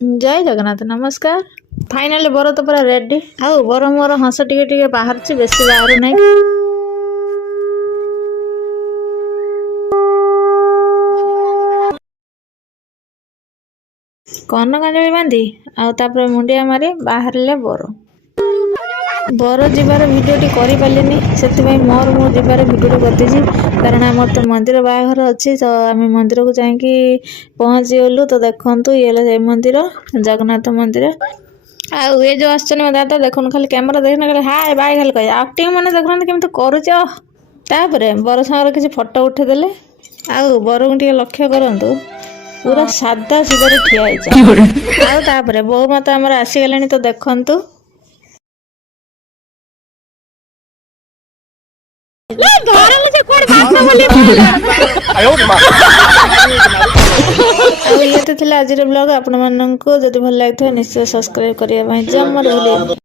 जय जगन्नाथ नमस्कार। फाइनली बर तो पूरा रेडी आउ बर मोर हंस टिके बाहर बेसी बाहर नहीं। कन गंजी बांधी आउे मुंडिया मारी बाहर बर बर जीवार भिडटी कर मोर मो जीवार भिडियो करदे कारण आमर तो मंदिर बाहर अच्छी तो आम मंदिर को जाकि पहुँची गलु। तो देखु ये मंदिर जगन्नाथ मंदिर आउ ये जो आसछन मो दादा देखुन खाली कैमरा देखना खाली हाय बाय खाली कह एक्टिंग मैंने देखुना केमती करुचे बर सागर किसी फोटो उठेदेले आउ बर को टे लक्ष्य करंतु पूरा सादा सीधा ठिया होता बो मत आमर आसीगले तो देखु ये तो आज ब्लॉग आपण मानक जदि भल लगे निश्चय सब्सक्राइब करने जमर भूल।